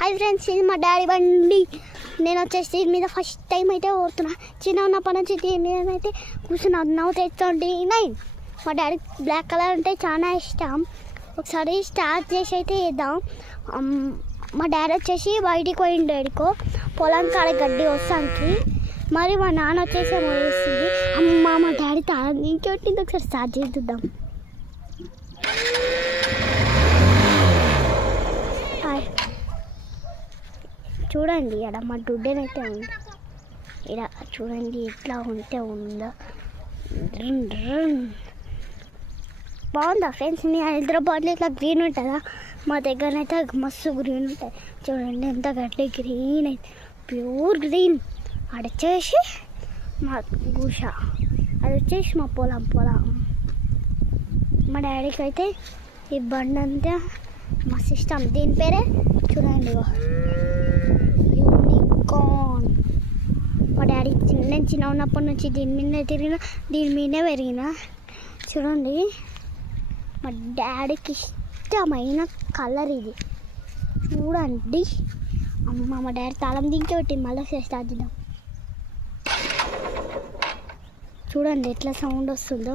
Hi friends, ఇది మా daddy బండి. నేను వచ్చేసి దీని మీద ఫస్ట్ టైం అయితే పోతున్నా. చిన్న ఉన్నప్పటి నుంచి దీని మీద అయితే కూర్చున్నాను. నౌ 29. మా డాడీ బ్లాక్ కలర్ అంటే చాలా ఇష్టం. ఒకసారి స్టార్ట్ చేసి అయితే వేద్దాం. మా డాడీ వచ్చేసి బయటికి పోయిండు ఎడుకో పొలం కాడ గడ్డి వస్తానికి. మరి మా నాన్న వచ్చేసి ఏమో వేస్తుంది. అమ్మ మా డాడీ తాళం ఇంకొట్టింది. ఒకసారి స్టార్ట్ చేద్దాం. చూడండి ఇక్కడ మా డుడ్డనైతే ఉంది. ఇక్కడ చూడండి ఎట్లా ఉంటే ఉందో. బాగుందా ఫ్రెండ్స్? మీ హైదరాబాద్లో ఇట్లా గ్రీన్ ఉంటుందా? మా దగ్గర అయితే మస్తు గ్రీన్ ఉంటుంది. చూడండి ఎంత గట్టి గ్రీన్ అయితే, ప్యూర్ గ్రీన్. అది వచ్చేసి మా గుష, అది వచ్చేసి మా పొలం. మా డాడీకి అయితే ఈ బండి అంతా మస్తు ఇష్టం. దీని పేరే చూడండి యూనికార్న్. మా డాడీ నేను చిన్న ఉన్నప్పటి నుంచి దీని మీదనే తిరిగిన, దీని మీదనే పెరిగిన. చూడండి మా డాడీకి ఇష్టమైన కలర్ ఇది. చూడండి అమ్మ మా డాడీ తాళం దించి పెట్టి మళ్ళీ స్టార్ట్ చేద్దాం. చూడండి ఎట్లా సౌండ్ వస్తుందో.